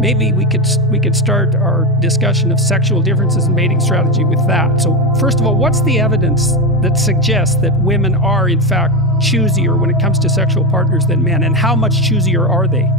maybe we could start our discussion of sexual differences in mating strategy with that. So first of all, what's the evidence that suggests that women are in fact choosier when it comes to sexual partners than men, and how much choosier are they?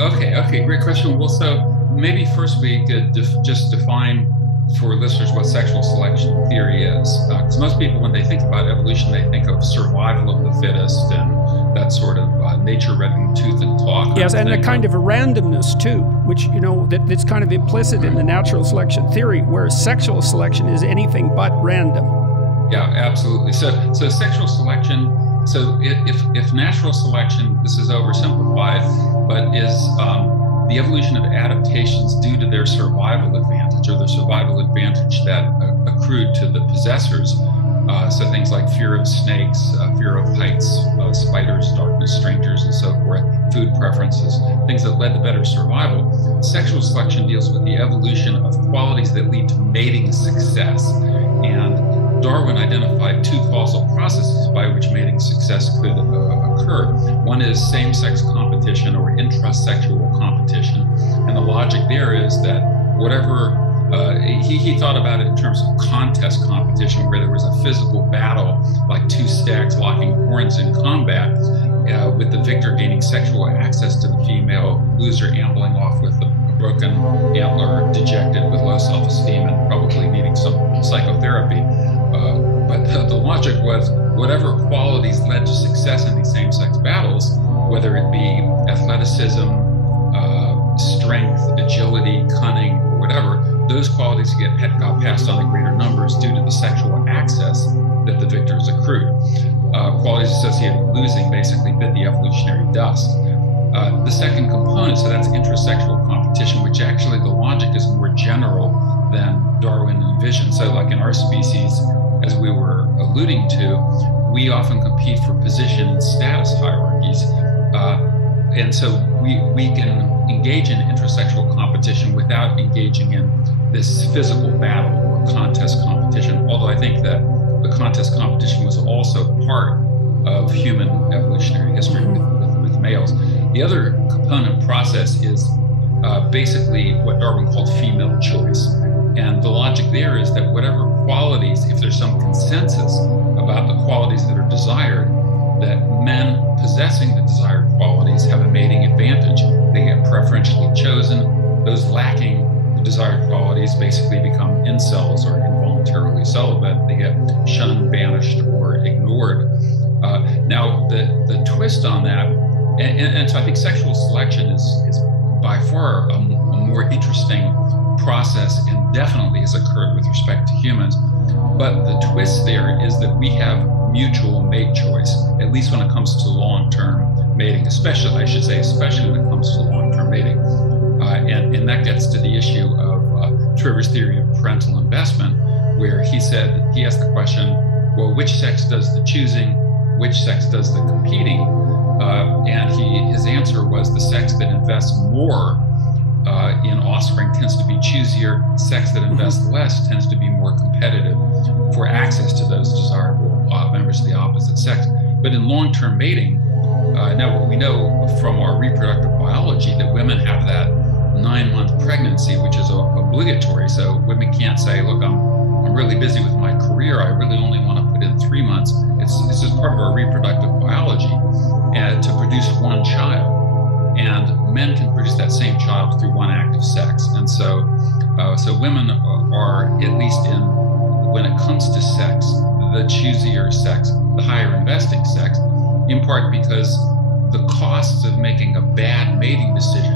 Okay, great question. Well, so maybe first we could just define for listeners what sexual selection theory is. Because most people, when they think about evolution, they think of survival of the fittest and that sort of nature redding tooth and claw. Yes, and a kind of a randomness too, which, you know, that's kind of implicit in the natural selection theory, whereas sexual selection is anything but random. Yeah, absolutely. So sexual selection, so if natural selection, this is oversimplified, but is the evolution of adaptations due to their survival advantage, or the survival advantage that accrued to the possessors. So things like fear of snakes, fear of heights, spiders, darkness, strangers, and so forth, food preferences, things that led to better survival. Sexual selection deals with the evolution of qualities that lead to mating success. And Darwin identified two causal processes by which mating success could occur. One is same-sex competition or intrasexual competition. And the logic there is that whatever, he thought about it in terms of contest competition, where there was a physical battle, like two stags locking horns in combat, with the victor gaining sexual access to the female, loser ambling off with a broken antler, dejected with low self-esteem and probably needing some psychotherapy. But the logic was whatever qualities led to success in these same-sex battles, whether it be athleticism, strength, agility, cunning, or whatever, those qualities got passed on in greater numbers due to the sexual access that the victors accrued. Qualities associated with losing basically bit the evolutionary dust. The second component, so that's intrasexual competition, which actually the logic is more general than Darwin envisioned. So like in our species, as we were alluding to, we often compete for position and status hierarchies. And so we can engage in intrasexual competition without engaging in this physical battle or contest competition, although I think that the contest competition was also part of human evolutionary history with males. The other component process is basically what Darwin called female choice. And the logic there is that whatever qualities, if there's some consensus about the qualities that are desired, that men possessing the desired qualities have a mating advantage. They get preferentially chosen. Those lacking the desired qualities basically become incels or involuntarily celibate. They get shunned, banished, or ignored. Now, the twist on that, and so I think sexual selection is by far a more interesting process and definitely has occurred with respect to humans. But the twist there is that we have mutual mate choice, at least when it comes to long-term mating, especially when it comes to long-term mating. And that gets to the issue of Trevor's theory of parental investment, where he asked the question, well, which sex does the choosing, which sex does the competing? And his answer was the sex that invests more in offspring tends to be choosier. Sex that invests less tends to be more competitive for access to those desirable members of the opposite sex. But in long-term mating, now we know from our reproductive biology that women have that 9-month pregnancy, which is obligatory. So women can't say, look, I'm really busy with my career. I really only want to put in 3 months. It's just part of our reproductive biology to produce one child. And men can produce that same child through one act of sex. And so women are, at least when it comes to sex, the choosier sex, the higher investing sex, in part because the costs of making a bad mating decision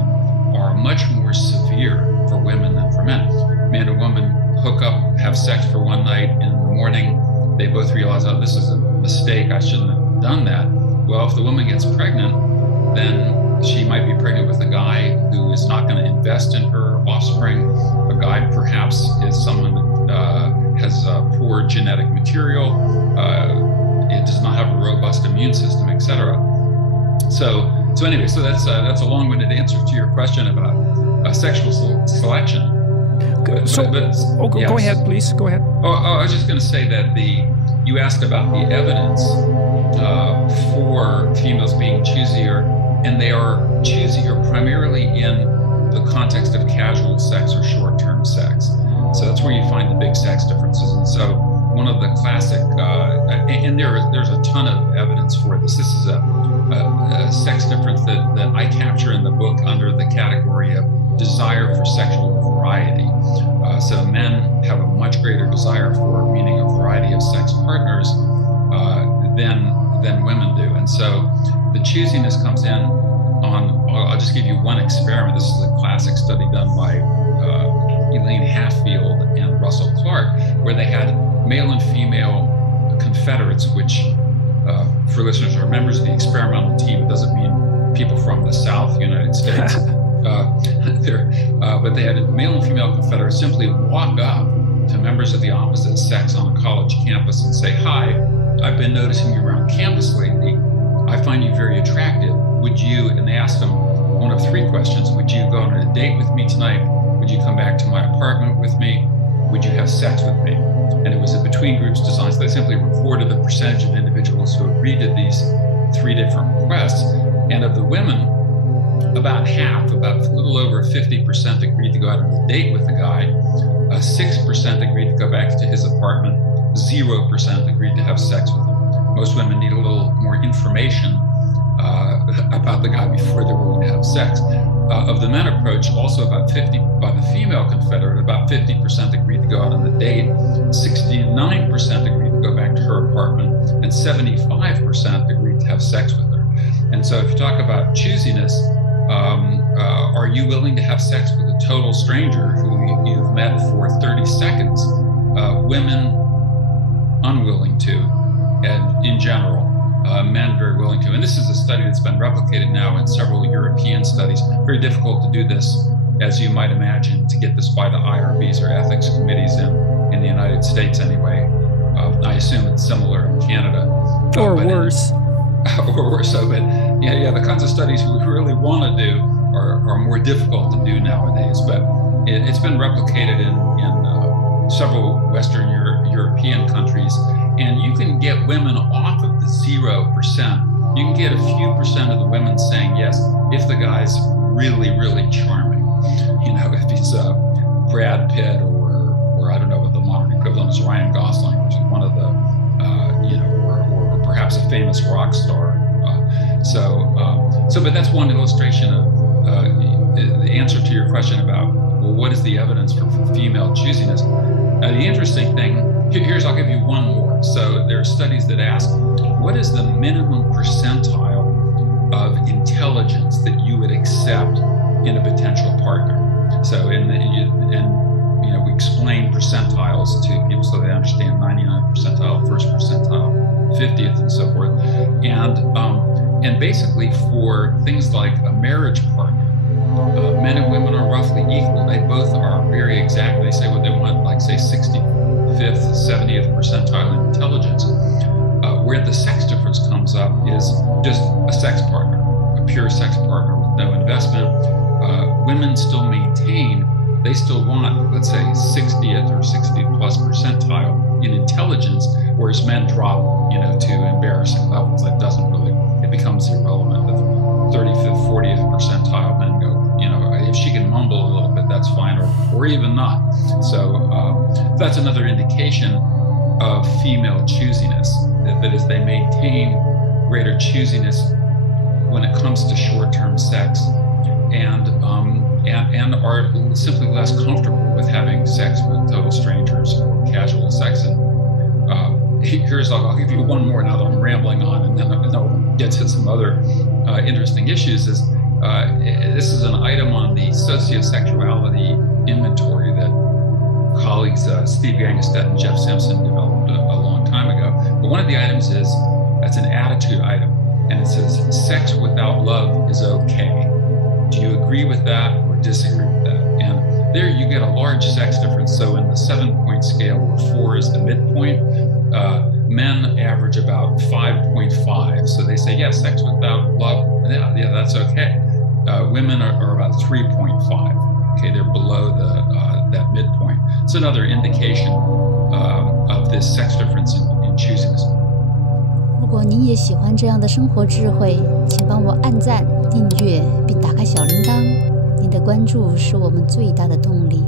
are much more severe for women than for men. Man and woman hook up, have sex for one night, and in the morning they both realize, oh, this is a mistake, I shouldn't have done that. Well, if the woman gets pregnant, then she might be pregnant with a guy who is not going to invest in her offspring. A guy perhaps is someone that has poor genetic material, it does not have a robust immune system, etc. So anyway, so that's a long-winded answer to your question about sexual selection. Go ahead, please. Go ahead. I was just going to say that you asked about the evidence for females being choosier, and they are choosy are primarily in the context of casual sex or short-term sex. So that's where you find the big sex differences. And so one of the classic, and there's a ton of evidence for this. This is a sex difference that I capture in the book under the category of desire for sexual variety. So men have a much greater desire for, meaning a variety of sex partners than women do. And so the choosiness comes in on, I'll just give you one experiment. This is a classic study done by Elaine Hatfield and Russell Clark, where they had male and female Confederates, which for listeners who are members of the experimental team, it doesn't mean people from the South United States. But they had male and female Confederates simply walk up to members of the opposite sex on a college campus and say, "Hi, I've been noticing you around campus lately. I find you very attractive. Would you," and they asked them one of three questions, "Would you go on a date with me tonight? Would you come back to my apartment with me? Would you have sex with me?" And it was a between groups design, so they simply recorded the percentage of individuals who agreed to these three different requests. And of the women, about half, about a little over 50% agreed to go out on a date with the guy. 6% agreed to go back to his apartment. 0% agreed to have sex with him. Most women need a little more information about the guy before they're willing to have sex. Of the men approach, also about 50, by the female Confederate, about 50% agreed to go out on a date, 69% agreed to go back to her apartment, and 75% agreed to have sex with her. And so if you talk about choosiness, are you willing to have sex with a total stranger who you've met for 30 seconds? Women unwilling to, and in general, men very willing to. And this is a study that's been replicated now in several European studies. Very difficult to do this, as you might imagine, to get this by the IRBs or ethics committees in the United States anyway. I assume it's similar in Canada. Or worse. Or worse so, but yeah, the kinds of studies we really want to do are more difficult to do nowadays. But it's been replicated in several Western European countries, and you can get women off of the 0%. You can get a few percent of the women saying yes if the guy's really, really charming. You know, if he's Brad Pitt or I don't know what the modern equivalent is, Ryan Gosling, which is one of the or perhaps a famous rock star. But that's one illustration of the answer to your question about, well, what is the evidence for female choosiness? The interesting thing, I'll give you one more. So there are studies that ask, what is the minimum percentile of intelligence that you would accept in a potential partner? So we explain percentiles to people so they understand 99th percentile, first percentile, 50th, and so forth. And basically for things like a marriage partner, men and women are roughly equal. They both are very exact. They say what they want, like say 65th, 70th percentile in intelligence. Where the sex difference comes up is just a sex partner, a pure sex partner with no investment. Women still maintain, they still want, let's say, 60th or 60 plus percentile in intelligence, whereas men drop, to embarrassing levels. That doesn't really, it becomes irrelevant. The 35th, 40th percentile men go, if she can mumble a little bit, that's fine, or even not. So that's another indication of female choosiness, that is, they maintain greater choosiness when it comes to short-term sex, and are simply less comfortable with having sex with total strangers or casual sex. And I'll give you one more now that I'm rambling on, and then I'll get to some other interesting issues. This is an item on the sociosexuality inventory that colleagues Steve Gangstedt and Jeff Simpson developed a long time ago. But one of the items that's an attitude item, and it says, sex without love is okay. Do you agree with that or disagree with that? And there you get a large sex difference. So in the 7-point scale, where 4 is the midpoint, men average about 5.5. So they say, yes, sex without love, yeah, that's okay. Women are about 3.5. Okay, they're below that midpoint. It's another indication of this sex difference in choosiness. 如果您您也喜欢这样的生活智慧，请帮我按赞、订阅并打开小铃铛。您的关注是我们最大的动力。